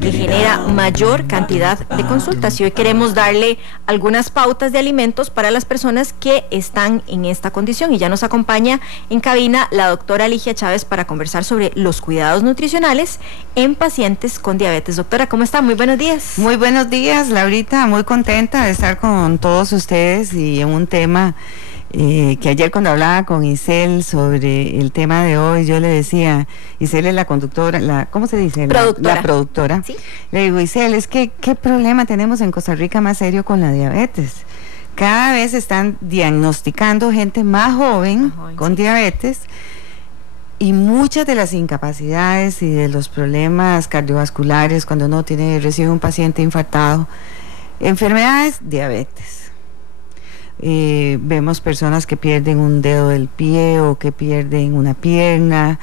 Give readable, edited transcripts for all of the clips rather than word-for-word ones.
que genera mayor cantidad de consultas. Y hoy queremos darle algunas pautas de alimentos para las personas que están en esta condición. Y ya nos acompaña en cabina la doctora Ligia Chávez para conversar sobre los cuidados nutricionales en pacientes con diabetes. Doctora, ¿cómo está? Muy buenos días. Muy buenos días, Laurita. Muy contenta de estar con todos ustedes y en un tema que ayer cuando hablaba con Isel sobre el tema de hoy, yo le decía, Isel es la conductora, ¿cómo se dice? La productora. ¿Sí? Le digo, Isel, es que ¿qué problema tenemos en Costa Rica más serio con la diabetes? Cada vez están diagnosticando gente más joven con diabetes, y muchas de las incapacidades y de los problemas cardiovasculares cuando uno recibe un paciente infartado, enfermedades, diabetes. Vemos personas que pierden un dedo del pie o que pierden una pierna,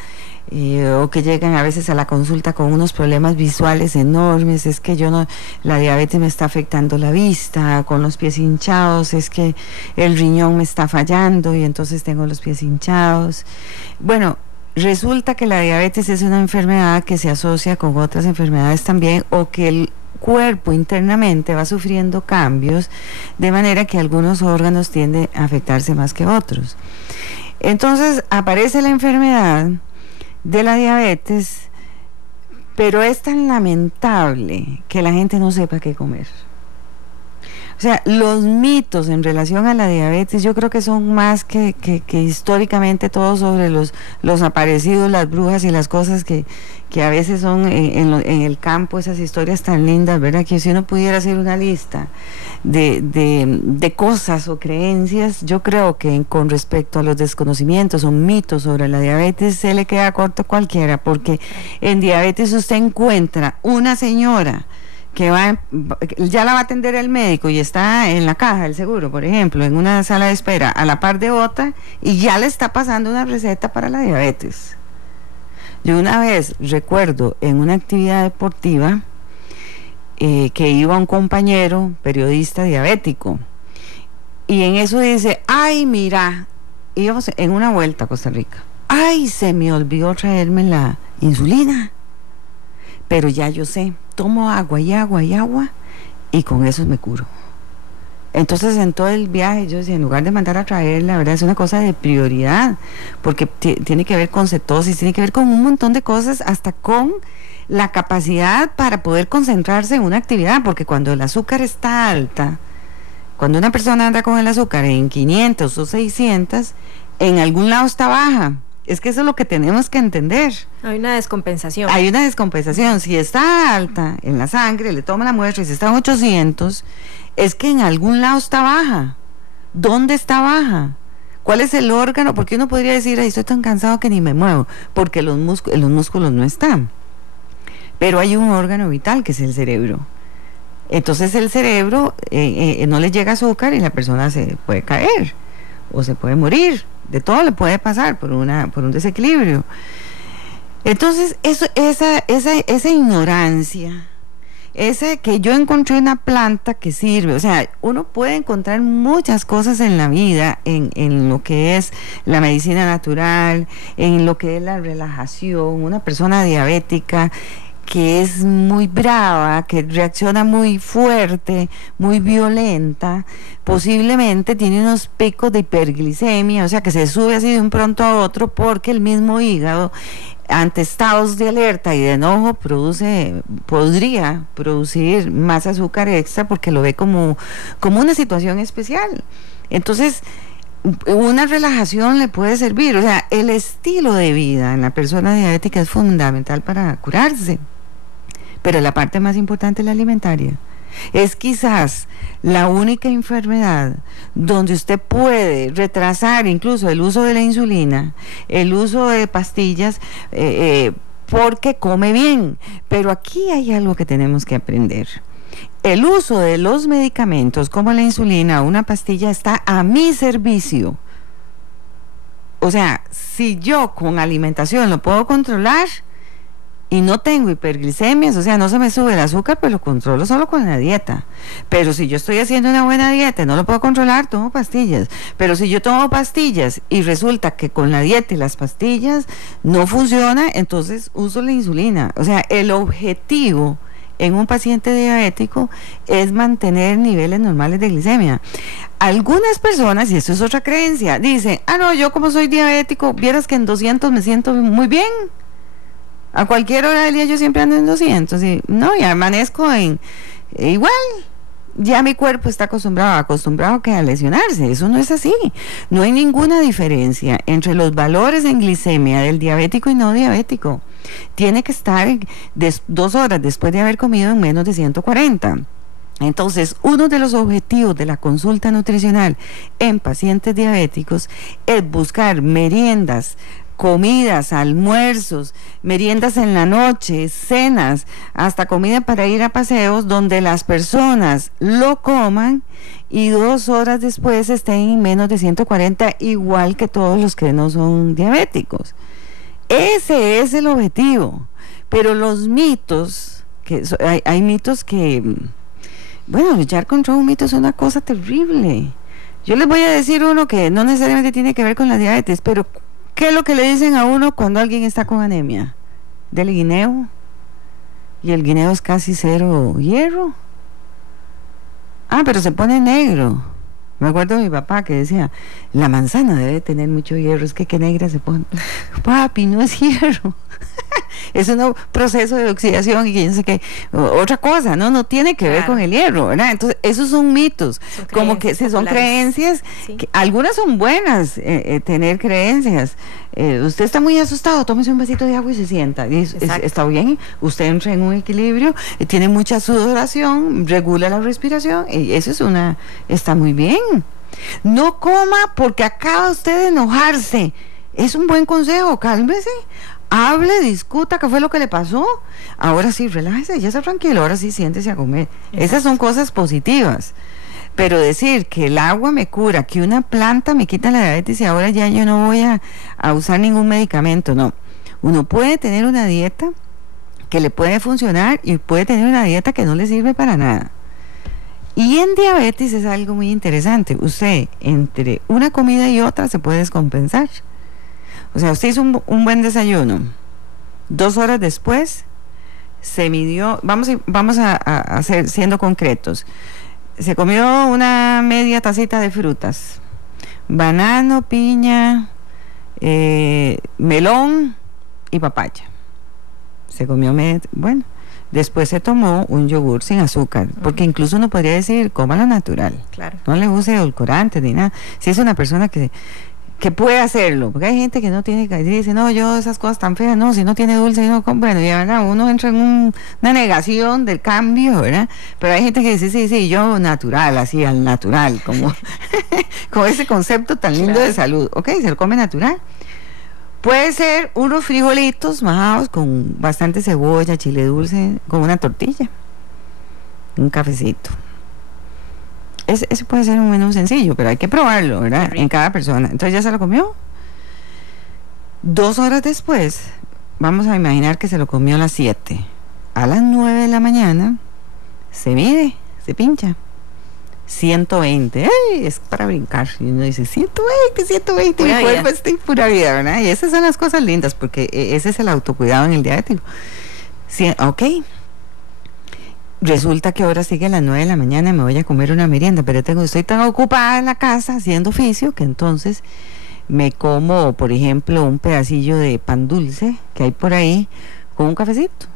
o que llegan a veces a la consulta con unos problemas visuales enormes. Es que la diabetes me está afectando la vista, con los pies hinchados, es que el riñón me está fallando y entonces tengo los pies hinchados. Bueno, resulta que la diabetes es una enfermedad que se asocia con otras enfermedades también, o que el cuerpo internamente va sufriendo cambios de manera que algunos órganos tienden a afectarse más que otros. Entonces aparece la enfermedad de la diabetes, pero es tan lamentable que la gente no sepa qué comer. O sea, los mitos en relación a la diabetes yo creo que son más que históricamente todo sobre los aparecidos, las brujas y las cosas que a veces son en el campo, esas historias tan lindas, ¿verdad? Que si uno pudiera hacer una lista de cosas o creencias, yo creo que con respecto a los desconocimientos o mitos sobre la diabetes se le queda corto cualquiera, porque en diabetes usted encuentra una señora que ya la va a atender el médico y está en la caja del seguro, por ejemplo, en una sala de espera a la par de otra, y ya le está pasando una receta para la diabetes. Yo una vez recuerdo en una actividad deportiva que iba un compañero periodista diabético, y en eso dice, ay, mira, íbamos en una vuelta a Costa Rica, ay, se me olvidó traerme la insulina, pero ya yo sé, tomo agua y agua y agua y con eso me curo. Entonces en todo el viaje yo decía, en lugar de mandar a traer, la verdad es una cosa de prioridad, porque tiene que ver con cetosis, tiene que ver con un montón de cosas, hasta con la capacidad para poder concentrarse en una actividad, porque cuando el azúcar está alta, cuando una persona anda con el azúcar en 500 o 600, en algún lado está baja. Es que eso es lo que tenemos que entender. Hay una descompensación. Hay una descompensación. Si está alta en la sangre, le toma la muestra y si está en 800, es que en algún lado está baja. ¿Dónde está baja? ¿Cuál es el órgano? Porque uno podría decir, ay, estoy tan cansado que ni me muevo, porque los músculos no están. Pero hay un órgano vital que es el cerebro. Entonces el cerebro no le llega azúcar y la persona se puede caer o se puede morir. De todo le puede pasar por un desequilibrio. Entonces esa ignorancia, esa que yo encontré una planta que sirve, o sea, uno puede encontrar muchas cosas en la vida, en lo que es la medicina natural, en lo que es la relajación. Una persona diabética que es muy brava, que reacciona muy fuerte, muy violenta, posiblemente tiene unos picos de hiperglicemia, o sea que se sube así de un pronto a otro, porque el mismo hígado, ante estados de alerta y de enojo, podría producir más azúcar extra, porque lo ve como una situación especial. Entonces una relajación le puede servir. O sea, el estilo de vida en la persona diabética es fundamental para curarse, pero la parte más importante es la alimentaria. Es quizás la única enfermedad donde usted puede retrasar incluso el uso de la insulina, el uso de pastillas, porque come bien. Pero aquí hay algo que tenemos que aprender. El uso de los medicamentos como la insulina o una pastilla está a mi servicio. O sea, si yo con alimentación lo puedo controlar y no tengo hiperglicemias, o sea, no se me sube el azúcar, pues lo controlo solo con la dieta. Pero si yo estoy haciendo una buena dieta y no lo puedo controlar, tomo pastillas. Pero si yo tomo pastillas y resulta que con la dieta y las pastillas no funciona, entonces uso la insulina. O sea, el objetivo en un paciente diabético es mantener niveles normales de glicemia. Algunas personas, y esto es otra creencia, dicen, no, yo como soy diabético, vieras que en 200 me siento muy bien. A cualquier hora del día yo siempre ando en 200, y no, y amanezco en igual. Ya mi cuerpo está acostumbrado que a lesionarse. Eso no es así. No hay ninguna diferencia entre los valores en glicemia del diabético y no diabético. Tiene que estar 2 horas después de haber comido en menos de 140. Entonces, uno de los objetivos de la consulta nutricional en pacientes diabéticos es buscar meriendas, comidas, almuerzos, meriendas en la noche, cenas, hasta comida para ir a paseos, donde las personas lo coman y 2 horas después estén en menos de 140, igual que todos los que no son diabéticos. Ese es el objetivo. Pero los mitos, hay mitos que, bueno, luchar contra un mito es una cosa terrible. Yo les voy a decir uno que no necesariamente tiene que ver con la diabetes, pero ¿qué es lo que le dicen a uno cuando alguien está con anemia? Del guineo. Y el guineo es casi 0 hierro. Pero se pone negro. Me acuerdo de mi papá que decía, la manzana debe tener mucho hierro, es que qué negra se pone. Papi, no es hierro. Es un proceso de oxidación y no sé qué, otra cosa, no tiene que ver con el hierro, ¿verdad? Entonces, esos son mitos, como que son creencias, sí. Que algunas son buenas, tener creencias. Usted está muy asustado, tómese un vasito de agua y se sienta, y está bien, usted entra en un equilibrio, tiene mucha sudoración, regula la respiración, y eso está muy bien. No coma porque acaba usted de enojarse, es un buen consejo, cálmese. Hable, discuta qué fue lo que le pasó. Ahora sí, relájese, ya está tranquilo, ahora sí siéntese a comer. Exacto. Esas son cosas positivas. Pero decir que el agua me cura, que una planta me quita la diabetes y ahora ya yo no voy a usar ningún medicamento, no. Uno puede tener una dieta que le puede funcionar y puede tener una dieta que no le sirve para nada. Y en diabetes es algo muy interesante. Usted, entre una comida y otra, se puede descompensar. O sea, usted hizo un buen desayuno. 2 horas después se midió, vamos a hacer, siendo concretos, se comió una media tacita de frutas, banano, piña, melón y papaya. Se comió después se tomó un yogur sin azúcar, porque incluso uno podría decir, coma lo natural. Claro. No le use edulcorantes ni nada. Si es una persona que puede hacerlo, porque hay gente que no tiene, que dice, no, yo esas cosas tan feas, no, si no tiene dulce, no, bueno, y ¿verdad? Uno entra en una negación del cambio, ¿verdad? Pero hay gente que dice, sí, yo natural, así, al natural, como ese concepto tan lindo de salud. Ok, se lo come natural. Puede ser unos frijolitos majados con bastante cebolla, chile dulce, con una tortilla, un cafecito. Ese puede ser un menú sencillo, pero hay que probarlo, ¿verdad? En cada persona. Entonces ya se lo comió. 2 horas después, vamos a imaginar que se lo comió a las 7. A las 9 de la mañana, se mide, se pincha. 120. ¡Ay! Es para brincar. Y uno dice, 120, pura mi cuerpo está en pura vida, ¿verdad? Y esas son las cosas lindas, porque ese es el autocuidado en el diabético. Ok. Resulta que ahora sigue a las 9 de la mañana y me voy a comer una merienda, pero estoy tan ocupada en la casa haciendo oficio que entonces me como, por ejemplo, un pedacillo de pan dulce que hay por ahí con un cafecito.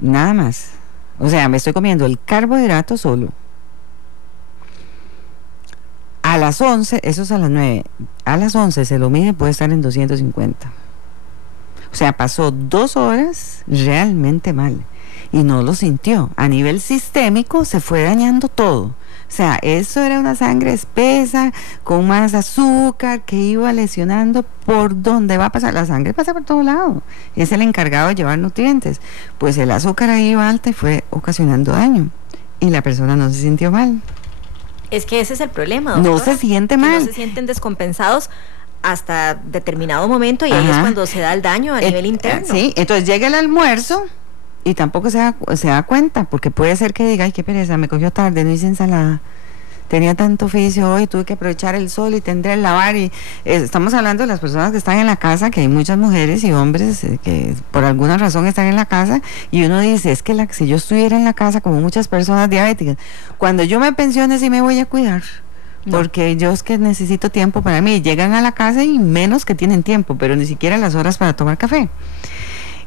Nada más. O sea, me estoy comiendo el carbohidrato solo. A las 11, eso es a las 9, a las 11 se lo mide, puede estar en 250. O sea, pasó 2 horas realmente mal y no lo sintió. A nivel sistémico se fue dañando todo. O sea, eso era una sangre espesa, con más azúcar, que iba lesionando por donde va a pasar. La sangre pasa por todo lado. Es el encargado de llevar nutrientes. Pues el azúcar ahí iba alta y fue ocasionando daño. Y la persona no se sintió mal. Es que ese es el problema, doctora. No se siente mal. No se sienten descompensados hasta determinado momento y ahí es cuando se da el daño a nivel interno. Sí, entonces llega el almuerzo y tampoco se da cuenta, porque puede ser que diga, ay, qué pereza, me cogió tarde, no hice ensalada. Tenía tanto oficio hoy, tuve que aprovechar el sol y tendré el lavar estamos hablando de las personas que están en la casa, que hay muchas mujeres y hombres que por alguna razón están en la casa y uno dice, es que si yo estuviera en la casa como muchas personas diabéticas, cuando yo me pensione sí me voy a cuidar, porque yo es que necesito tiempo para mí. Llegan a la casa y menos que tienen tiempo, pero ni siquiera las horas para tomar café.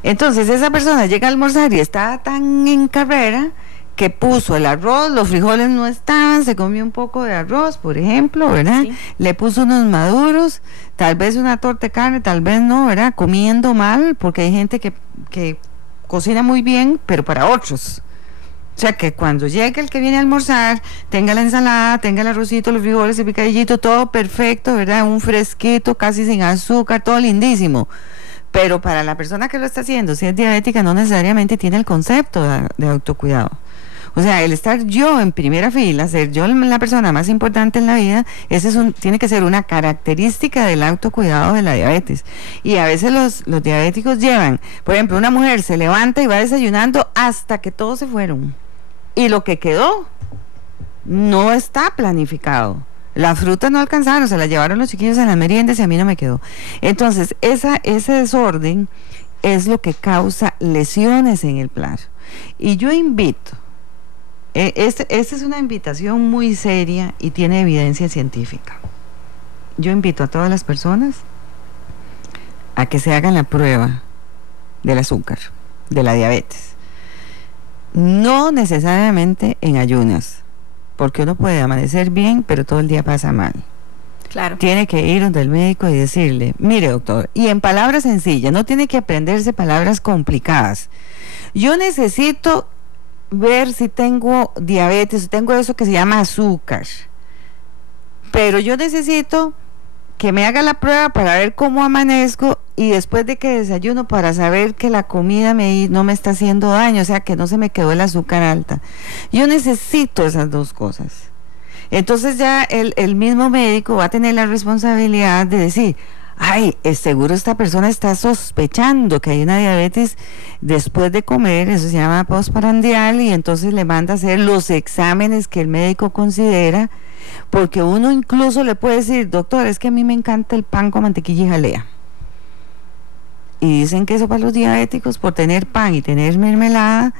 Entonces esa persona llega a almorzar y está tan en carrera que puso el arroz, los frijoles no estaban, se comió un poco de arroz, por ejemplo, ¿verdad? Sí. Le puso unos maduros, tal vez una torta de carne, tal vez no, ¿verdad? Comiendo mal, porque hay gente que cocina muy bien, pero para otros. O sea, que cuando llegue el que viene a almorzar, tenga la ensalada, tenga el arrocito, los frijoles, el picadillito, todo perfecto, ¿verdad? Un fresquito, casi sin azúcar, todo lindísimo. Pero para la persona que lo está haciendo, si es diabética, no necesariamente tiene el concepto de autocuidado. O sea, el estar yo en primera fila, ser yo la persona más importante en la vida, tiene que ser una característica del autocuidado de la diabetes. Y a veces los diabéticos llevan, por ejemplo, una mujer se levanta y va desayunando hasta que todos se fueron. Y lo que quedó no está planificado. Las frutas no alcanzaron, se las llevaron los chiquillos a las meriendas y a mí no me quedó. Entonces, ese desorden es lo que causa lesiones en el plato. Y yo invito, esta es una invitación muy seria y tiene evidencia científica. Yo invito a todas las personas a que se hagan la prueba del azúcar, de la diabetes. No necesariamente en ayunas, porque uno puede amanecer bien, pero todo el día pasa mal. Claro. Tiene que ir donde el médico y decirle, mire doctor, y en palabras sencillas, no tiene que aprenderse palabras complicadas. Yo necesito ver si tengo diabetes, si tengo eso que se llama azúcar, pero yo necesito que me haga la prueba para ver cómo amanezco y después de que desayuno para saber que la comida no me está haciendo daño, o sea que no se me quedó el azúcar alta. Yo necesito esas dos cosas. Entonces ya el mismo médico va a tener la responsabilidad de decir, ay, seguro esta persona está sospechando que hay una diabetes después de comer, eso se llama postprandial, y entonces le manda a hacer los exámenes que el médico considera, porque uno incluso le puede decir, doctor, es que a mí me encanta el pan con mantequilla y jalea. Y dicen que eso para los diabéticos, por tener pan y tener mermelada,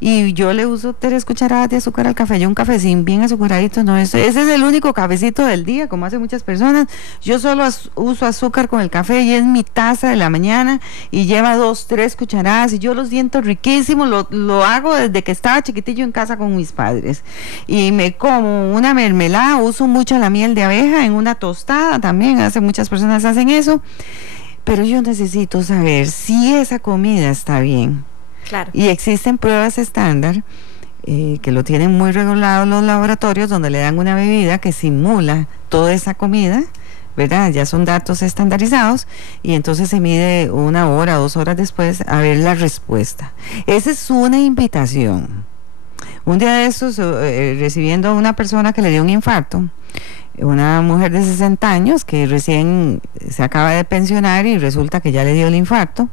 y yo le uso 3 cucharadas de azúcar al café, yo un cafecín bien azucaradito, no, ese es el único cafecito del día, como hacen muchas personas. Yo solo uso azúcar con el café y es mi taza de la mañana y lleva 2, 3 cucharadas y yo lo siento riquísimo, lo hago desde que estaba chiquitillo en casa con mis padres. Y me como una mermelada, uso mucho la miel de abeja en una tostada también, muchas personas hacen eso, pero yo necesito saber si esa comida está bien. Claro. Y existen pruebas estándar que lo tienen muy regulado los laboratorios, donde le dan una bebida que simula toda esa comida, ¿verdad? Ya son datos estandarizados y entonces se mide 1 hora, 2 horas después a ver la respuesta. Esa es una invitación. Un día de estos, recibiendo a una persona que le dio un infarto, una mujer de 60 años que recién se acaba de pensionar y resulta que ya le dio el infarto.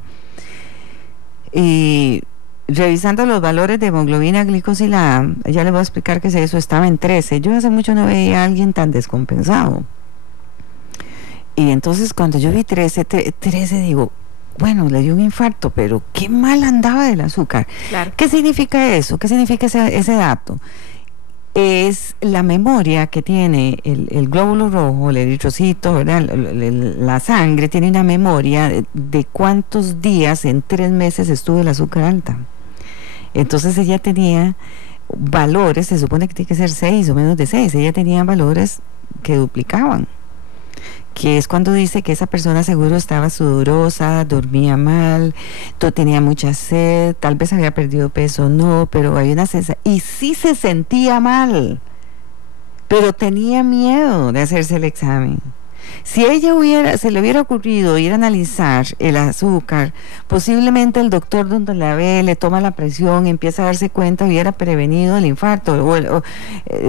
Y revisando los valores de hemoglobina glicosilada, ya les voy a explicar qué es eso, estaba en 13. Yo hace mucho no veía a alguien tan descompensado. Y entonces cuando yo vi 13 digo, bueno, le dio un infarto, pero qué mal andaba del azúcar. Claro. ¿Qué significa eso? ¿Qué significa ese dato? Es la memoria que tiene el glóbulo rojo, el eritrocito, ¿verdad? La sangre tiene una memoria de cuántos días en 3 meses estuvo el azúcar alta. Entonces ella tenía valores, se supone que tiene que ser 6 o menos de 6, ella tenía valores que duplicaban, que es cuando dice que esa persona seguro estaba sudorosa, dormía mal, tenía mucha sed, tal vez había perdido peso, no, pero había una sensación, y sí se sentía mal, pero tenía miedo de hacerse el examen. Si ella se le hubiera ocurrido ir a analizar el azúcar, posiblemente el doctor donde la ve, le toma la presión, empieza a darse cuenta, hubiera prevenido el infarto,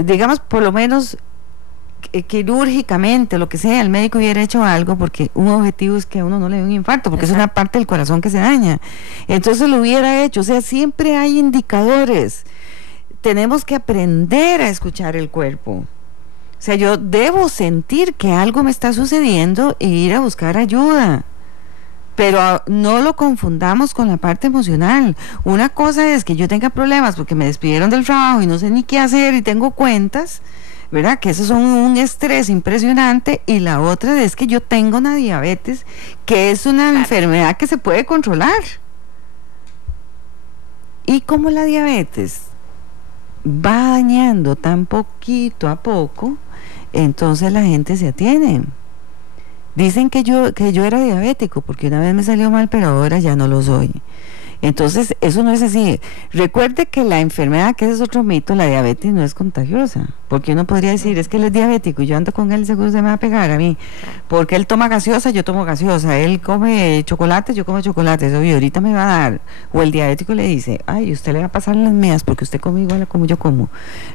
digamos por lo menos quirúrgicamente, lo que sea, el médico hubiera hecho algo, porque un objetivo es que a uno no le dé un infarto, porque es una parte del corazón que se daña. Entonces lo hubiera hecho. O sea, siempre hay indicadores. Tenemos que aprender a escuchar el cuerpo. O sea, yo debo sentir que algo me está sucediendo e ir a buscar ayuda. Pero no lo confundamos con la parte emocional. Una cosa es que yo tenga problemas porque me despidieron del trabajo y no sé ni qué hacer y tengo cuentas, ¿verdad? Que esos son un estrés impresionante. Y la otra es que yo tengo una diabetes, que es una enfermedad que se puede controlar. Y como la diabetes va dañando tan poquito a poco, entonces la gente se atiene. Dicen que yo era diabético porque una vez me salió mal, pero ahora ya no lo soy. Entonces, eso no es así. Recuerde que la enfermedad, que ese es otro mito, la diabetes no es contagiosa. Porque uno podría decir, es que él es diabético y yo ando con él, seguro se me va a pegar a mí. Porque él toma gaseosa, yo tomo gaseosa. Él come chocolate, yo como chocolate. Eso ahorita me va a dar. O el diabético le dice, ay, usted le va a pasar las mías porque usted come igual a como yo como.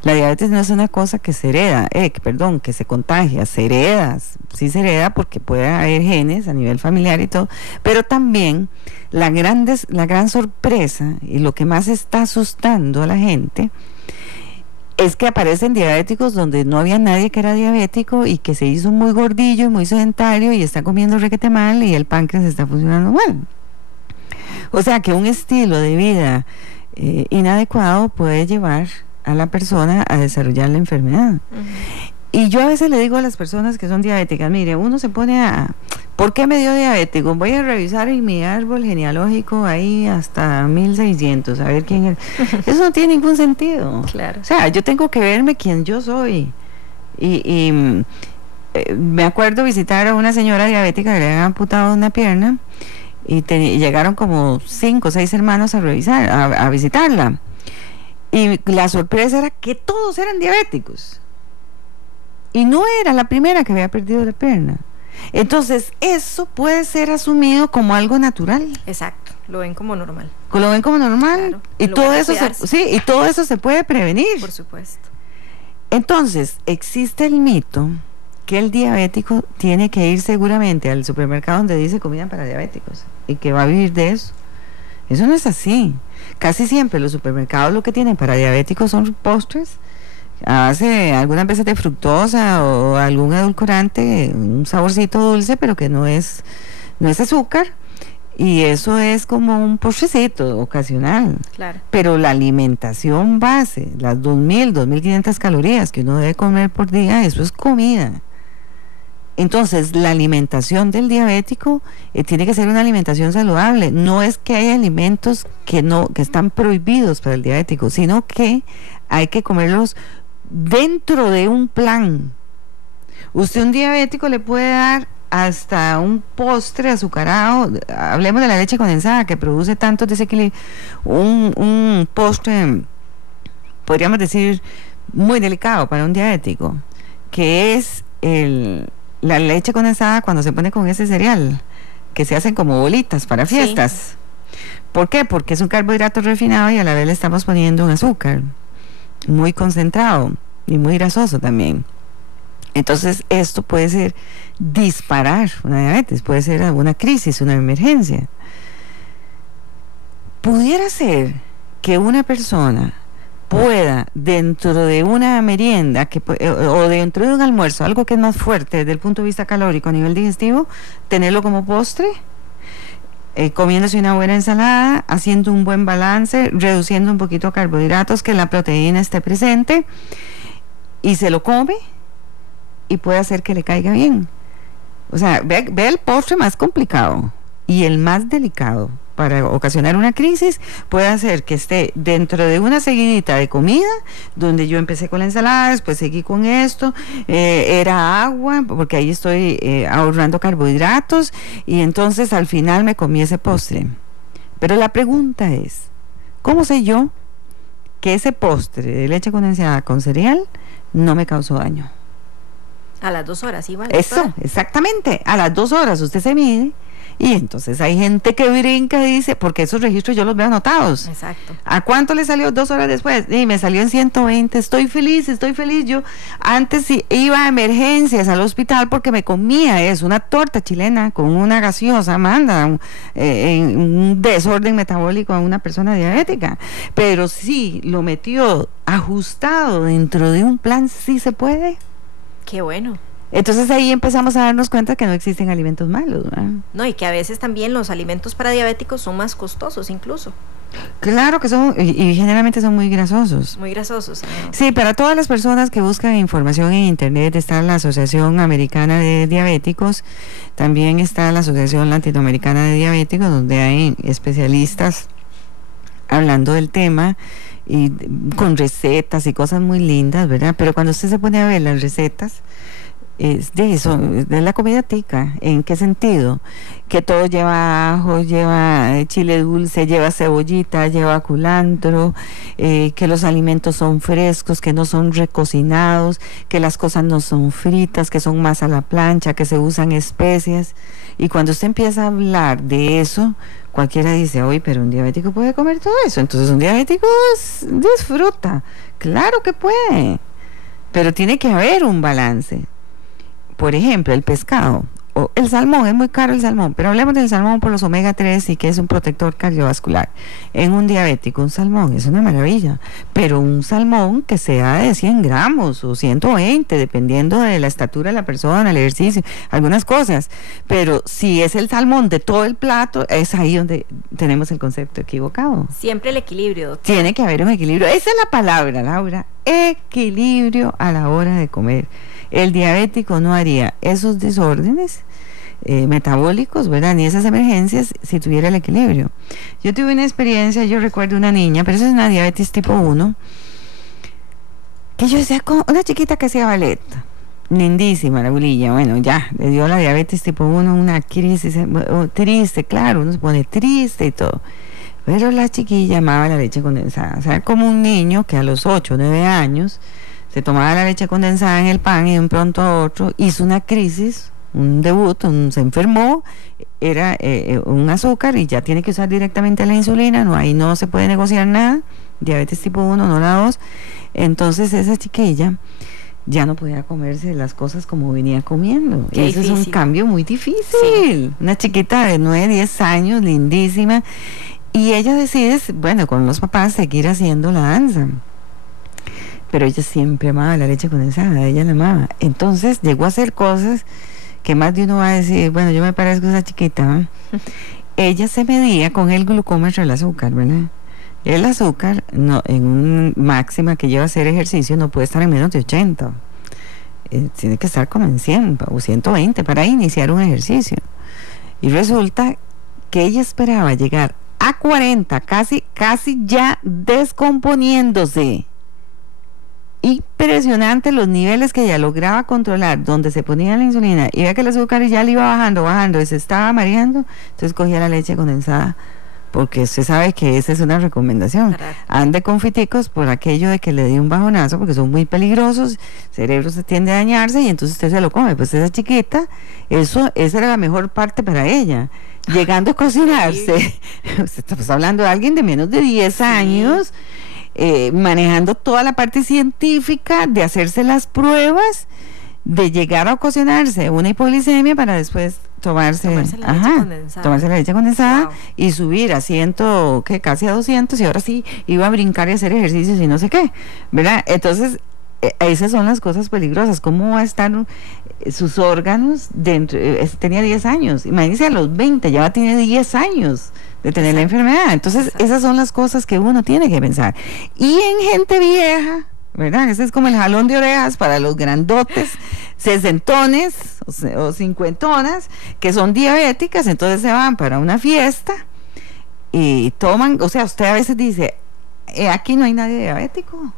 La diabetes no es una cosa que se hereda, que se contagia, se hereda. Sí se hereda porque puede haber genes a nivel familiar y todo. Pero también la gran sorpresa y lo que más está asustando a la gente es que aparecen diabéticos donde no había nadie que era diabético y que se hizo muy gordillo y muy sedentario y está comiendo requete mal y el páncreas está funcionando mal. O sea que un estilo de vida inadecuado puede llevar a la persona a desarrollar la enfermedad. Y yo a veces le digo a las personas que son diabéticas, mire, uno se pone ¿por qué me dio diabético? Voy a revisar en mi árbol genealógico ahí hasta 1600, a ver quién es. Eso no tiene ningún sentido. Claro. O sea, yo tengo que verme quién yo soy. Y me acuerdo visitar a una señora diabética que le habían amputado una pierna y llegaron como 5 o 6 hermanos a visitarla. Y la sorpresa era que todos eran diabéticos. Y no era la primera que había perdido la pierna. Entonces, eso puede ser asumido como algo natural. Exacto, lo ven como normal. Lo ven como normal. Claro, y todo eso y todo eso se puede prevenir. Por supuesto. Entonces, existe el mito que el diabético tiene que ir seguramente al supermercado donde dice comida para diabéticos y que va a vivir de eso. Eso no es así. Casi siempre los supermercados lo que tienen para diabéticos son postres, algunas veces de fructosa o algún edulcorante, un saborcito dulce, pero que no es azúcar, y eso es como un postrecito ocasional. Claro. Pero la alimentación base, las 2.500 calorías que uno debe comer por día, eso es comida. Entonces, la alimentación del diabético tiene que ser una alimentación saludable. No es que hay alimentos que están prohibidos para el diabético, sino que hay que comerlos dentro de un plan. Usted, un diabético, le puede dar hasta un postre azucarado, hablemos de la leche condensada que produce tantos desequilibrios, un postre, podríamos decir, muy delicado para un diabético, que es la leche condensada cuando se pone con ese cereal, que se hacen como bolitas para fiestas. Sí. ¿Por qué? Porque es un carbohidrato refinado y a la vez le estamos poniendo un azúcar muy concentrado y muy grasoso también. Entonces esto puede disparar una diabetes, puede ser alguna crisis, una emergencia. Pudiera ser que una persona pueda, dentro de una merienda o dentro de un almuerzo, algo que es más fuerte desde el punto de vista calórico a nivel digestivo, tenerlo como postre, comiéndose una buena ensalada, haciendo un buen balance, reduciendo un poquito carbohidratos, que la proteína esté presente, y se lo come y puede hacer que le caiga bien. O sea, ve el postre más complicado y el más delicado para ocasionar una crisis, puede hacer que esté dentro de una seguidita de comida, donde yo empecé con la ensalada, después seguí con esto, era agua, porque ahí estoy ahorrando carbohidratos, y entonces al final me comí ese postre. Pero la pregunta es, ¿cómo sé yo que ese postre de leche condensada con cereal no me causó daño? A las 2 horas, igual. Eso, exactamente, a las 2 horas usted se mide Y entonces hay gente que brinca y dice, porque esos registros yo los veo anotados. Exacto. ¿A cuánto le salió 2 horas después? Y me salió en 120, estoy feliz. Yo antes iba a emergencias al hospital porque me comía eso, una torta chilena con una gaseosa, manda un desorden metabólico a una persona diabética. Pero sí, lo metió ajustado dentro de un plan, sí se puede. Qué bueno. Entonces ahí empezamos a darnos cuenta que no existen alimentos malos, ¿verdad? No, y que a veces también los alimentos para diabéticos son más costosos incluso. Claro que son, y generalmente son muy grasosos. Muy grasosos. ¿No? Sí, para todas las personas que buscan información en internet está la Asociación Americana de Diabéticos, también está la Asociación Latinoamericana de Diabéticos, donde hay especialistas hablando del tema y con recetas y cosas muy lindas, ¿verdad? Pero cuando usted se pone a ver las recetas, es de eso, de la comida tica. ¿En qué sentido? Que todo lleva ajo, lleva chile dulce, lleva cebollita, lleva culantro, que los alimentos son frescos, que no son recocinados, que las cosas no son fritas, que son más a la plancha, que se usan especias. Y cuando usted empieza a hablar de eso, cualquiera dice, oye, pero un diabético puede comer todo eso. Entonces un diabético disfruta. Claro que puede, pero tiene que haber un balance. Por ejemplo, el pescado o el salmón, es muy caro el salmón, pero hablemos del salmón por los omega 3 y que es un protector cardiovascular. En un diabético, un salmón es una maravilla, pero un salmón que sea de 100 gramos o 120, dependiendo de la estatura de la persona, el ejercicio, algunas cosas. Pero si es el salmón de todo el plato, es ahí donde tenemos el concepto equivocado. Siempre el equilibrio, doctor. Tiene que haber un equilibrio. Esa es la palabra, Laura. Equilibrio a la hora de comer. El diabético no haría esos desórdenes metabólicos, ¿verdad? Ni esas emergencias si tuviera el equilibrio. Yo tuve una experiencia, yo recuerdo una niña, pero esa es una diabetes tipo 1, que yo decía, una chiquita que hacía ballet, lindísima la bulilla, bueno, ya, le dio la diabetes tipo 1 una crisis, triste, claro, uno se pone triste y todo. Pero la chiquilla amaba la leche condensada, o sea, como un niño que a los 8 o 9 años se tomaba la leche condensada en el pan y de un pronto a otro hizo una crisis, un debut, se enfermó, era un azúcar y ya tiene que usar directamente la insulina, no se puede negociar nada, diabetes tipo 1, no la 2. Entonces esa chiquilla ya no podía comerse las cosas como venía comiendo. Qué Ese difícil. Es un cambio muy difícil. Sí. Una chiquita de 9, 10 años, lindísima, y ella decide, bueno, con los papás seguir haciendo la danza. Pero ella siempre amaba la leche condensada, ella la amaba. Entonces llegó a hacer cosas que más de uno va a decir, bueno, yo me parezco a esa chiquita, ¿eh? Ella se medía con el glucómetro el azúcar, ¿verdad? El azúcar, no, en un máxima que lleva a hacer ejercicio, no puede estar en menos de 80. Tiene que estar como en 100 o 120 para iniciar un ejercicio. Y resulta que ella esperaba llegar a 40, casi ya descomponiéndose. Impresionante los niveles que ella lograba controlar, donde se ponía la insulina y veía que el azúcar ya le iba bajando y se estaba mareando, entonces cogía la leche condensada, porque usted sabe que esa es una recomendación. Ande con fiticos por aquello de que le dé un bajonazo, porque son muy peligrosos, el cerebro se tiende a dañarse y entonces usted se lo come. Pues esa chiquita, esa era la mejor parte para ella. Llegando a cocinarse, estamos hablando de alguien de menos de 10 años, manejando toda la parte científica de hacerse las pruebas, de llegar a ocasionarse una hipoglicemia para después tomarse la leche condensada wow. Y subir a 100, casi a 200, y ahora sí iba a brincar y hacer ejercicios y no sé qué, ¿verdad? Entonces esas son las cosas peligrosas. ¿Cómo va a estar sus órganos dentro? Tenía 10 años, imagínense, a los 20 ya tiene 10 años de tener la enfermedad. Entonces esas son las cosas que uno tiene que pensar. Y en gente vieja, ¿verdad? Ese es como el jalón de orejas para los grandotes, sesentones o cincuentonas que son diabéticas. Entonces se van para una fiesta y toman, o sea, usted a veces dice, aquí no hay nadie diabético,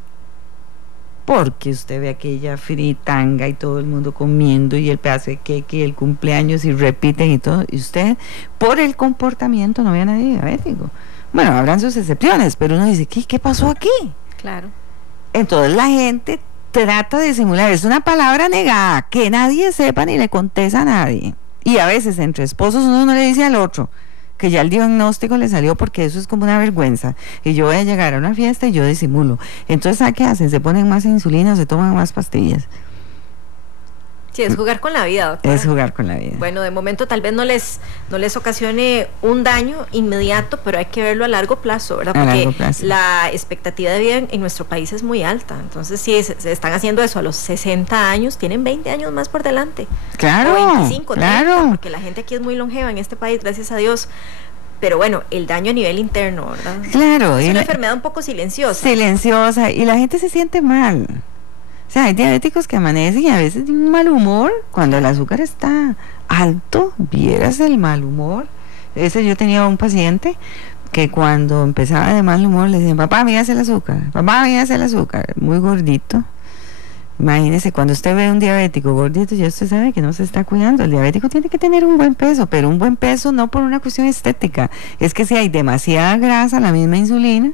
porque usted ve aquella fritanga y todo el mundo comiendo y el pedazo de queque y el cumpleaños y repiten y todo, y usted por el comportamiento no ve a nadie diabético. Bueno, habrán sus excepciones, pero uno dice, ¿qué pasó aquí? Claro. Entonces la gente trata de simular, es una palabra negada, que nadie sepa ni le contesta a nadie. Y a veces entre esposos uno no le dice al otro que ya el diagnóstico le salió, porque eso es como una vergüenza. Y yo voy a llegar a una fiesta y yo disimulo. Entonces, ¿sabes qué hacen? Se ponen más insulina o se toman más pastillas. Sí, es jugar con la vida, doctora. Es jugar con la vida. Bueno, de momento tal vez no les ocasione un daño inmediato, pero hay que verlo a largo plazo, ¿verdad? Porque la expectativa de vida en nuestro país es muy alta. Entonces, si se están haciendo eso a los 60 años, tienen 20 años más por delante. Claro, o 25, claro. 30, porque la gente aquí es muy longeva en este país, gracias a Dios. Pero bueno, el daño a nivel interno, ¿verdad? Claro. Es una enfermedad un poco silenciosa. Silenciosa, y la gente se siente mal. O sea, hay diabéticos que amanecen y a veces de un mal humor cuando el azúcar está alto. Vieras el mal humor. Yo tenía un paciente que cuando empezaba de mal humor le decían: papá, mírase el azúcar, papá, mírase el azúcar, muy gordito. Imagínese, cuando usted ve un diabético gordito, ya usted sabe que no se está cuidando. El diabético tiene que tener un buen peso, pero un buen peso no por una cuestión estética. Es que si hay demasiada grasa, la misma insulina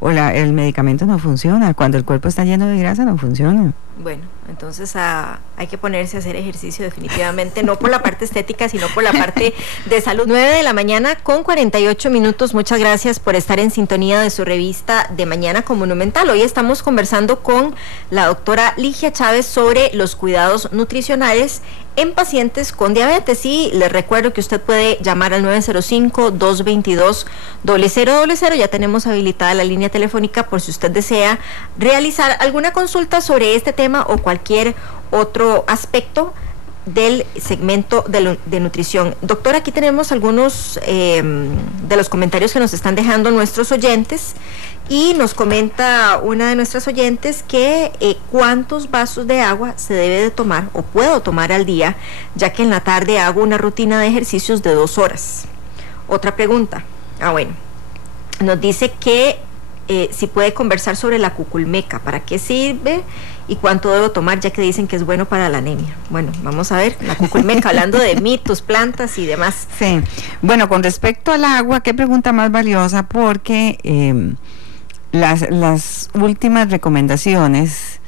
o el medicamento no funciona. Cuando el cuerpo está lleno de grasa, no funciona. Bueno, entonces hay que ponerse a hacer ejercicio definitivamente, no por la parte estética, sino por la parte de salud. 9:00 con 48 minutos. Muchas gracias por estar en sintonía de su revista de Mañana con Monumental. Hoy estamos conversando con la doctora Ligia Chávez sobre los cuidados nutricionales en pacientes con diabetes, y les recuerdo que usted puede llamar al 905-222-0000. Ya tenemos habilitada la línea telefónica por si usted desea realizar alguna consulta sobre este tema o cualquier otro aspecto del segmento de nutrición. Doctor, aquí tenemos algunos de los comentarios que nos están dejando nuestros oyentes, y nos comenta una de nuestras oyentes que cuántos vasos de agua se debe de tomar o puedo tomar al día, ya que en la tarde hago una rutina de ejercicios de 2 horas. Otra pregunta. Bueno, nos dice que si puede conversar sobre la cuculmeca, ¿para qué sirve y cuánto debo tomar, ya que dicen que es bueno para la anemia? Bueno, vamos a ver, la cuculmeca, hablando de mitos, plantas y demás. Sí, bueno, con respecto al agua, qué pregunta más valiosa, porque las últimas recomendaciones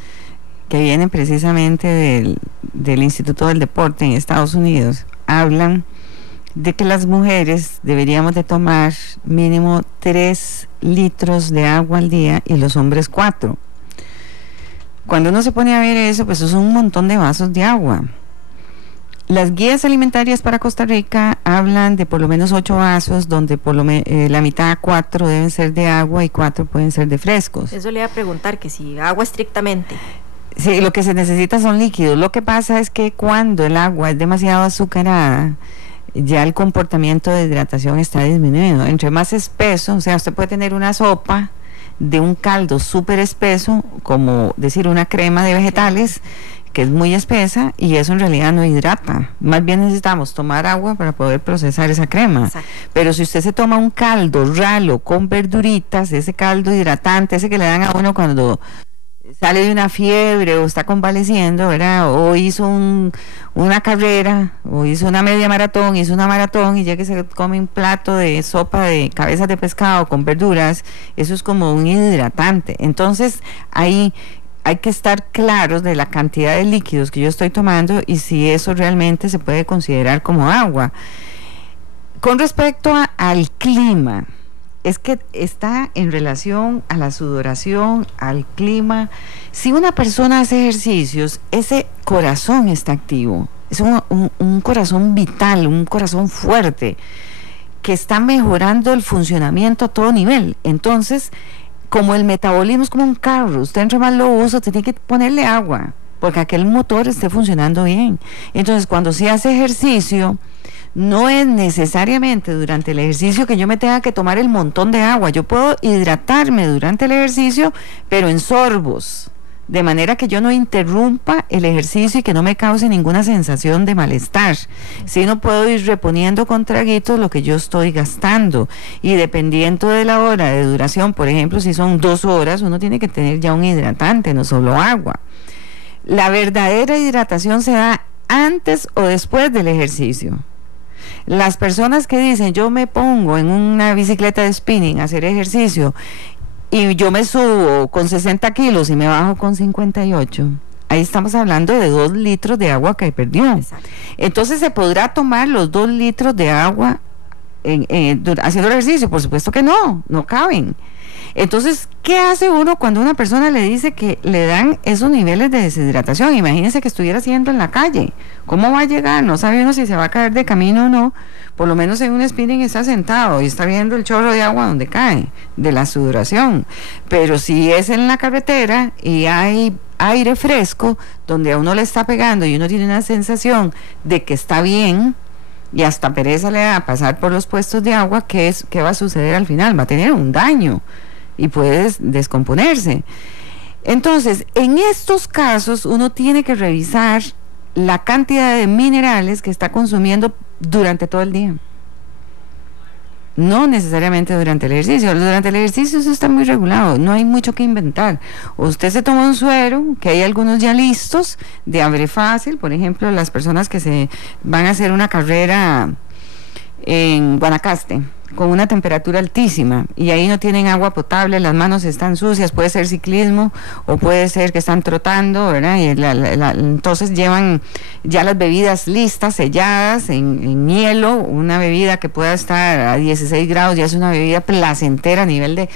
que vienen precisamente del Instituto del Deporte en Estados Unidos hablan de que las mujeres deberíamos de tomar mínimo 3 litros de agua al día y los hombres 4. Cuando uno se pone a ver eso, pues eso son un montón de vasos de agua. Las guías alimentarias para Costa Rica hablan de por lo menos 8 vasos, donde por la mitad, 4 deben ser de agua y 4 pueden ser de frescos. Eso le iba a preguntar, que si agua estrictamente. Sí, lo que se necesita son líquidos. Lo que pasa es que cuando el agua es demasiado azucarada, ya el comportamiento de hidratación está disminuido. Entre más espeso, o sea, usted puede tener una sopa de un caldo súper espeso, como decir una crema de vegetales, que es muy espesa, y eso en realidad no hidrata. Más bien necesitamos tomar agua para poder procesar esa crema. Exacto. Pero si usted se toma un caldo ralo con verduritas, ese caldo hidratante, ese que le dan a uno cuando sale de una fiebre o está convaleciendo, ¿verdad? O hizo una carrera, o hizo una media maratón, hizo una maratón, y ya que se come un plato de sopa de cabezas de pescado con verduras, eso es como un hidratante. Entonces, ahí hay que estar claros de la cantidad de líquidos que yo estoy tomando y si eso realmente se puede considerar como agua. Con respecto al clima, es que está en relación a la sudoración, al clima. Si una persona hace ejercicios, ese corazón está activo, es un corazón vital, un corazón fuerte, que está mejorando el funcionamiento a todo nivel. Entonces, como el metabolismo es como un carro, usted entre más lo usa, tiene que ponerle agua, porque aquel motor esté funcionando bien. Entonces, cuando se hace ejercicio, no es necesariamente durante el ejercicio que yo me tenga que tomar el montón de agua. Yo puedo hidratarme durante el ejercicio, pero en sorbos, de manera que yo no interrumpa el ejercicio y que no me cause ninguna sensación de malestar. Si no, puedo ir reponiendo con traguitos lo que yo estoy gastando, y dependiendo de la hora de duración, por ejemplo, si son 2 horas, uno tiene que tener ya un hidratante, no solo agua. La verdadera hidratación se da antes o después del ejercicio. Las personas que dicen: yo me pongo en una bicicleta de spinning a hacer ejercicio y yo me subo con 60 kilos y me bajo con 58, ahí estamos hablando de 2 litros de agua que perdió. Exacto. Entonces, ¿se podrá tomar los 2 litros de agua haciendo el ejercicio? Por supuesto que no caben. Entonces, ¿qué hace uno cuando una persona le dice que le dan esos niveles de deshidratación? Imagínense que estuviera haciendo en la calle. ¿Cómo va a llegar? No sabe uno si se va a caer de camino o no. Por lo menos en un spinning está sentado y está viendo el chorro de agua donde cae, de la sudoración. Pero si es en la carretera y hay aire fresco, donde a uno le está pegando y uno tiene una sensación de que está bien, y hasta pereza le da pasar por los puestos de agua, ¿qué va a suceder al final? Va a tener un daño y puede descomponerse. Entonces, en estos casos uno tiene que revisar la cantidad de minerales que está consumiendo durante todo el día. No necesariamente durante el ejercicio. Durante el ejercicio eso está muy regulado, no hay mucho que inventar. Usted se toma un suero, que hay algunos ya listos, de hambre fácil, por ejemplo, las personas que se van a hacer una carrera en Guanacaste, con una temperatura altísima, y ahí no tienen agua potable, las manos están sucias, puede ser ciclismo, o puede ser que están trotando, ¿verdad? Y entonces llevan ya las bebidas listas, selladas, en hielo, una bebida que pueda estar a 16 grados, ya es una bebida placentera a nivel de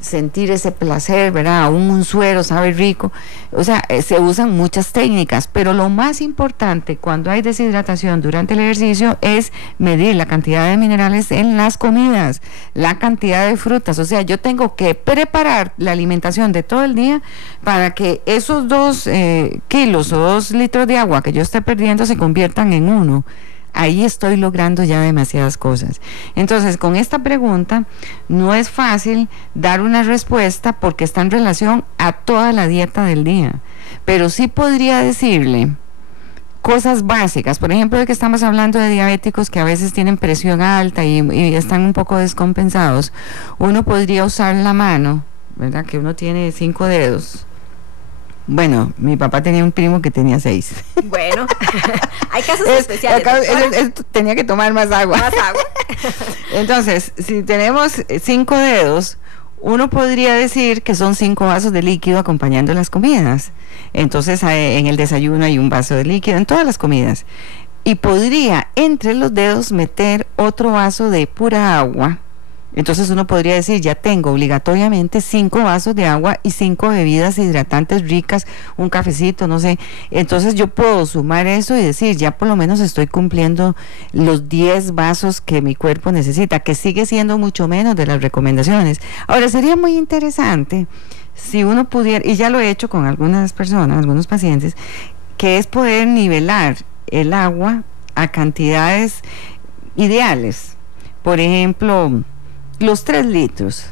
sentir ese placer, ¿verdad? Aún un suero sabe rico. O sea, se usan muchas técnicas, pero lo más importante cuando hay deshidratación durante el ejercicio es medir la cantidad de minerales en las comidas, la cantidad de frutas. O sea, yo tengo que preparar la alimentación de todo el día para que esos 2 kilos o 2 litros de agua que yo esté perdiendo se conviertan en 1. Ahí estoy logrando ya demasiadas cosas. Entonces, con esta pregunta no es fácil dar una respuesta porque está en relación a toda la dieta del día, pero sí podría decirle cosas básicas. Por ejemplo, de que estamos hablando de diabéticos que a veces tienen presión alta y están un poco descompensados. Uno podría usar la mano, ¿verdad? Que uno tiene 5 dedos. Bueno, mi papá tenía un primo que tenía 6. Bueno, hay casos especiales. Él tenía que tomar más agua. Más agua. Entonces, si tenemos 5 dedos, uno podría decir que son 5 vasos de líquido acompañando las comidas. Entonces, en el desayuno hay un vaso de líquido, en todas las comidas. Y podría entre los dedos meter otro vaso de pura agua. Entonces uno podría decir, ya tengo obligatoriamente 5 vasos de agua y 5 bebidas hidratantes ricas, un cafecito, no sé. Entonces yo puedo sumar eso y decir, ya por lo menos estoy cumpliendo los 10 vasos que mi cuerpo necesita, que sigue siendo mucho menos de las recomendaciones. Ahora, sería muy interesante si uno pudiera, y ya lo he hecho con algunas personas, algunos pacientes, que es poder nivelar el agua a cantidades ideales. Por ejemplo, los 3 litros,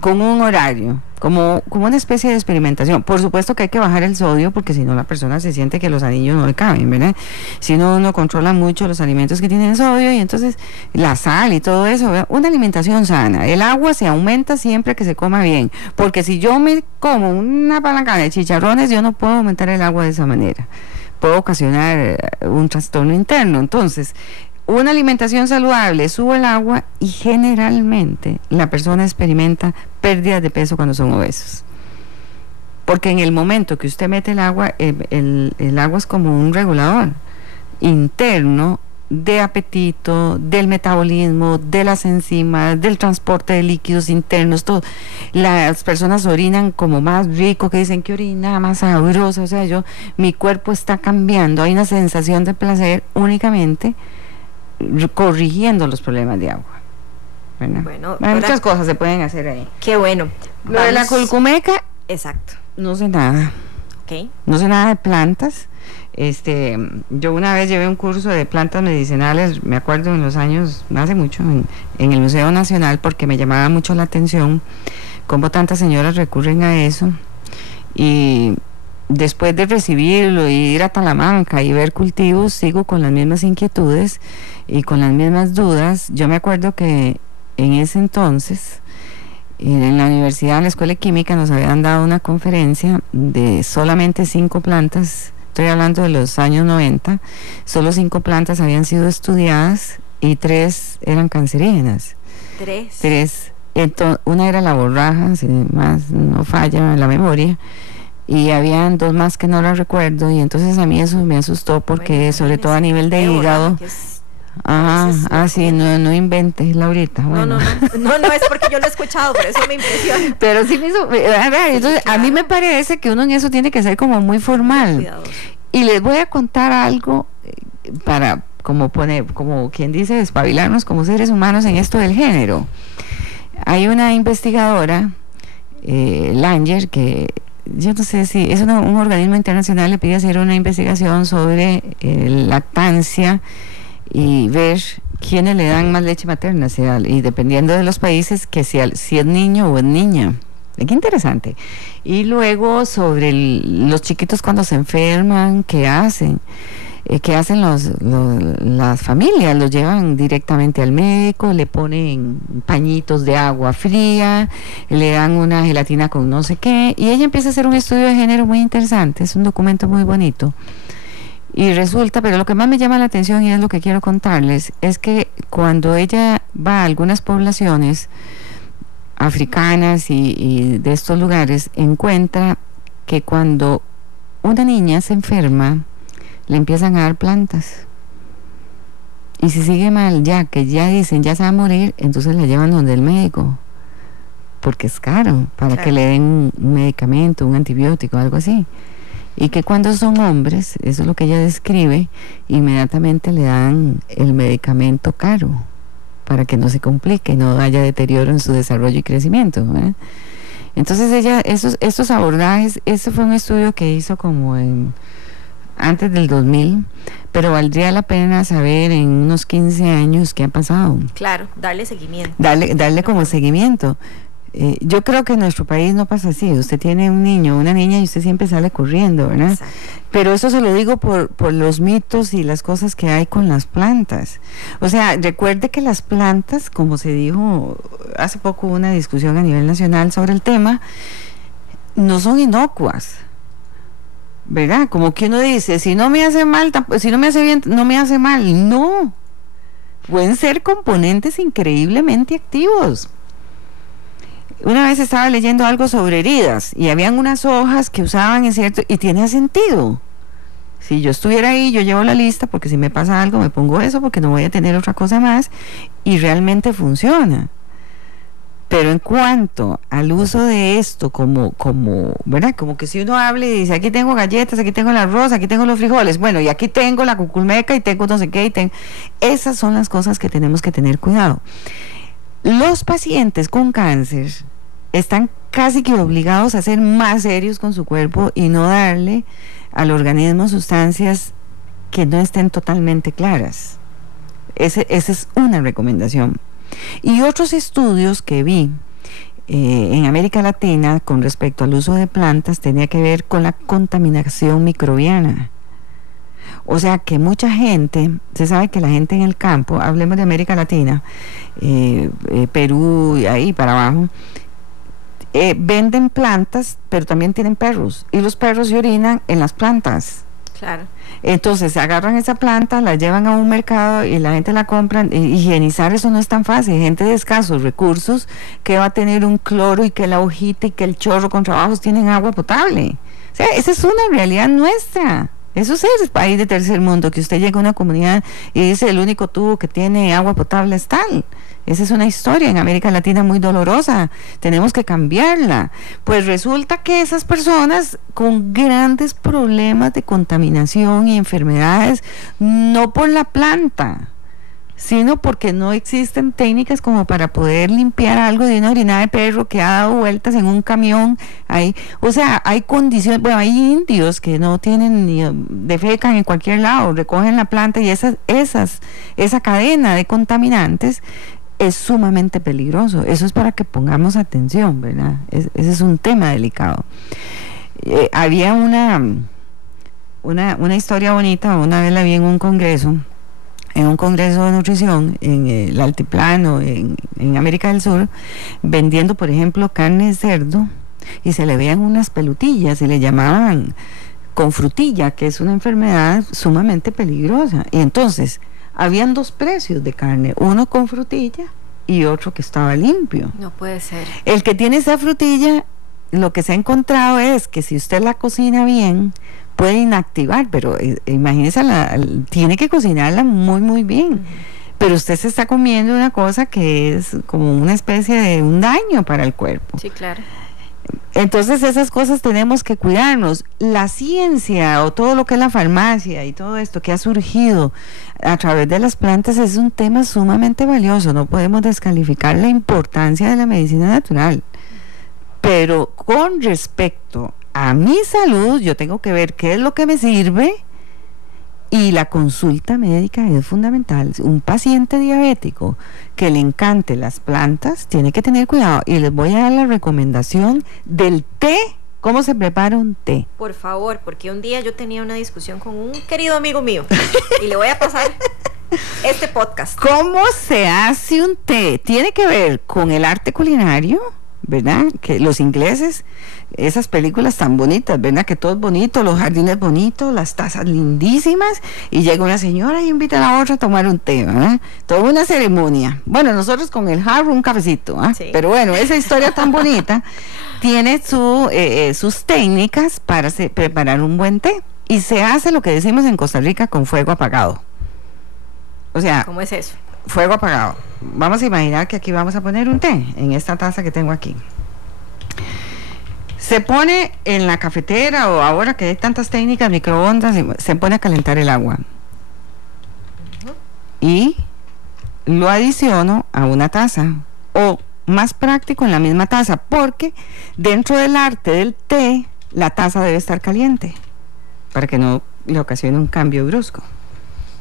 con un horario, como una especie de experimentación. Por supuesto que hay que bajar el sodio, porque si no la persona se siente que los anillos no le caben, ¿verdad? Si no, uno controla mucho los alimentos que tienen sodio, y entonces la sal y todo eso, ¿verdad? Una alimentación sana. El agua se aumenta siempre que se coma bien, porque si yo me como una palangana de chicharrones, yo no puedo aumentar el agua de esa manera. Puedo ocasionar un trastorno interno. Entonces, una alimentación saludable sube el agua y generalmente la persona experimenta pérdidas de peso cuando son obesos. Porque en el momento que usted mete el agua, el agua es como un regulador interno de apetito, del metabolismo, de las enzimas, del transporte de líquidos internos, todo. Las personas orinan como más rico, que dicen que orina más sabrosa, o sea, mi cuerpo está cambiando, hay una sensación de placer únicamente corrigiendo los problemas de agua. Bueno, muchas cosas se pueden hacer ahí. Qué bueno. Lo de la curcumeca, exacto. No sé nada. Okay. No sé nada de plantas. Yo una vez llevé un curso de plantas medicinales, me acuerdo en los años, hace mucho, en el Museo Nacional, porque me llamaba mucho la atención cómo tantas señoras recurren a eso. Y después de recibirlo y ir a Talamanca y ver cultivos, sigo con las mismas inquietudes y con las mismas dudas. Yo me acuerdo que en ese entonces, en la universidad, en la Escuela de Química, nos habían dado una conferencia de solamente 5 plantas. Estoy hablando de los años 90. Solo 5 plantas habían sido estudiadas y 3 eran cancerígenas. 3. Entonces, una era la borraja, si más no falla la memoria, y habían 2 más que no las recuerdo, y entonces a mí eso me asustó porque bueno, sobre todo a nivel de hígado. Sí, no inventes, Laurita. Bueno. No, es porque yo lo he escuchado, por eso me impresiona. Pero sí me hizo, entonces, claro. A mí me parece que uno en eso tiene que ser como muy formal. Y les voy a contar algo para como quien dice, despabilarnos como seres humanos en esto del género. Hay una investigadora, Langer, que yo no sé si es un organismo internacional, le pide hacer una investigación sobre lactancia y ver quiénes le dan más leche materna, y dependiendo de los países, que si es niño o es niña. Qué interesante. Y luego sobre los chiquitos cuando se enferman, ¿qué hacen? ¿Qué hacen las familias? Los llevan directamente al médico, le ponen pañitos de agua fría, le dan una gelatina con no sé qué, y ella empieza a hacer un estudio de género muy interesante, es un documento muy bonito. Y resulta, pero lo que más me llama la atención, y es lo que quiero contarles, es que cuando ella va a algunas poblaciones africanas y de estos lugares, encuentra que cuando una niña se enferma, le empiezan a dar plantas, y si sigue mal, que ya dicen ya se va a morir, entonces la llevan donde el médico, porque es caro, para que le den un medicamento, un antibiótico, algo así. Y que cuando son hombres, eso es lo que ella describe, inmediatamente le dan el medicamento caro para que no se complique, no haya deterioro en su desarrollo y crecimiento, ¿eh? Entonces ella, estos abordajes, ese fue un estudio que hizo como antes del 2000, pero valdría la pena saber en unos 15 años qué ha pasado. Claro, darle seguimiento. Darle como seguimiento. Yo creo que en nuestro país no pasa así. Usted tiene un niño, una niña, y usted siempre sale corriendo, ¿verdad? Exacto. Pero eso se lo digo por los mitos y las cosas que hay con las plantas. O sea, recuerde que las plantas, como se dijo hace poco, una discusión a nivel nacional sobre el tema, no son inocuas, ¿verdad? Como que uno dice, si no me hace mal, si no me hace bien, no me hace mal. No, pueden ser componentes increíblemente activos. Una vez estaba leyendo algo sobre heridas y habían unas hojas que usaban, es cierto, y tiene sentido. Si yo estuviera ahí, yo llevo la lista, porque si me pasa algo me pongo eso, porque no voy a tener otra cosa más, y realmente funciona. Pero en cuanto al uso de esto como ¿verdad? Como que si uno habla y dice, aquí tengo galletas, aquí tengo el arroz, aquí tengo los frijoles, bueno, y aquí tengo la cuculmeca y tengo no sé qué, esas son las cosas que tenemos que tener cuidado. Los pacientes con cáncer están casi que obligados a ser más serios con su cuerpo y no darle al organismo sustancias que no estén totalmente claras. Esa es una recomendación. Y otros estudios que vi en América Latina con respecto al uso de plantas tenía que ver con la contaminación microbiana. O sea que mucha gente, se sabe que la gente en el campo, hablemos de América Latina, Perú y ahí para abajo, venden plantas, pero también tienen perros, y los perros se orinan en las plantas. Claro. Entonces agarran esa planta, la llevan a un mercado y la gente la compra. Higienizar eso no es tan fácil. Gente de escasos recursos que va a tener un cloro y que la hojita y que el chorro con trabajos tienen agua potable. O sea, esa es una realidad nuestra. Eso es el país de tercer mundo, que usted llega a una comunidad y dice el único tubo que tiene agua potable es tal. Esa es una historia en América Latina muy dolorosa, tenemos que cambiarla. Pues resulta que esas personas con grandes problemas de contaminación y enfermedades, no por la planta, sino porque no existen técnicas como para poder limpiar algo de una orinada de perro que ha dado vueltas en un camión. O sea, hay condiciones, bueno, hay indios que no tienen ni defecan en cualquier lado, recogen la planta, y esa cadena de contaminantes es sumamente peligroso. Eso es para que pongamos atención, ¿verdad? Ese es un tema delicado. Había una historia bonita, una vez la vi en un congreso de nutrición en el altiplano en América del Sur, vendiendo por ejemplo carne de cerdo, y se le veían unas pelutillas y le llamaban con frutilla, que es una enfermedad sumamente peligrosa. Y entonces habían 2 precios de carne, uno con frutilla y otro que estaba limpio. No puede ser. El que tiene esa frutilla lo que se ha encontrado es que si usted la cocina bien, puede inactivar, pero imagínese, tiene que cocinarla muy, muy bien. Pero usted se está comiendo una cosa que es como una especie de un daño para el cuerpo. Sí, claro. Entonces esas cosas tenemos que cuidarnos. La ciencia o todo lo que es la farmacia y todo esto que ha surgido a través de las plantas es un tema sumamente valioso. No podemos descalificar la importancia de la medicina natural. Pero con respecto a mi salud, yo tengo que ver qué es lo que me sirve, y la consulta médica es fundamental. Un paciente diabético que le encante las plantas tiene que tener cuidado, y les voy a dar la recomendación del té. ¿Cómo se prepara un té? Por favor, porque un día yo tenía una discusión con un querido amigo mío y le voy a pasar este podcast. ¿Cómo se hace un té? Tiene que ver con el arte culinario, ¿verdad? Que los ingleses, esas películas tan bonitas, ¿verdad? Que todo es bonito, los jardines bonitos, las tazas lindísimas, y llega una señora y invita a la otra a tomar un té, ¿verdad? Toda una ceremonia. Bueno, nosotros con el jarro un cafecito, ¿eh? Sí. Pero bueno, esa historia tan bonita tiene sus técnicas para preparar un buen té, y se hace lo que decimos en Costa Rica con fuego apagado. O sea, ¿cómo es eso? Fuego apagado. Vamos a imaginar que aquí vamos a poner un té en esta taza que tengo aquí. Se pone en la cafetera, o ahora que hay tantas técnicas, microondas, se pone a calentar el agua. Y lo adiciono a una taza, o más práctico en la misma taza, porque dentro del arte del té, la taza debe estar caliente para que no le ocasione un cambio brusco.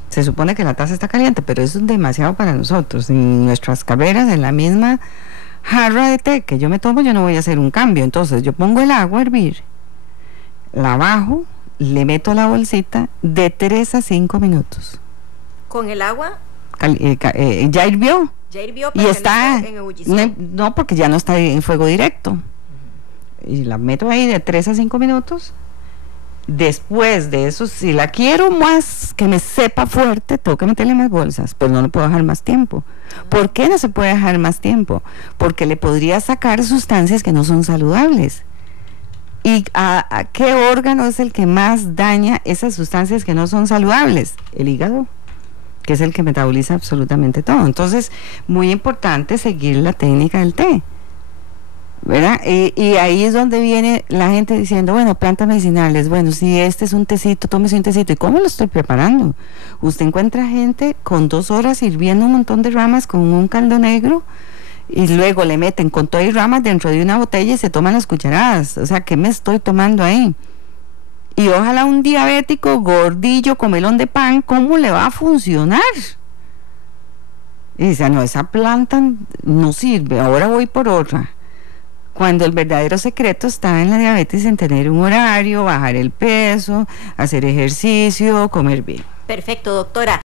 Se supone que la taza está caliente, pero eso es demasiado para nosotros. En nuestras carreras, en la misma jarra de té que yo me tomo, yo no voy a hacer un cambio. Entonces yo pongo el agua a hervir, la bajo, le meto la bolsita de 3 a 5 minutos. ¿Con el agua? Ya hirvió. Ya hirvió, pero y está en ebullición. No, porque ya no está en fuego directo. Y la meto ahí de 3 a 5 minutos. Después de eso, si la quiero más que me sepa fuerte, tengo que meterle más bolsas, pero no le puedo dejar más tiempo. ¿Por qué no se puede dejar más tiempo? Porque le podría sacar sustancias que no son saludables. ¿Y a qué órgano es el que más daña esas sustancias que no son saludables? El hígado, que es el que metaboliza absolutamente todo. Entonces, muy importante seguir la técnica del té, ¿verdad? Y ahí es donde viene la gente diciendo, bueno, plantas medicinales, bueno, si este es un tecito, tómese un tecito. ¿Y cómo lo estoy preparando? Usted encuentra gente con 2 horas hirviendo un montón de ramas con un caldo negro, y luego le meten con todo y ramas dentro de una botella y se toman las cucharadas. O sea, ¿qué me estoy tomando ahí? Y ojalá un diabético gordillo con melón de pan, ¿cómo le va a funcionar? Y dice, no, esa planta no sirve, ahora voy por otra. Cuando el verdadero secreto está en la diabetes, en tener un horario, bajar el peso, hacer ejercicio, comer bien. Perfecto, doctora.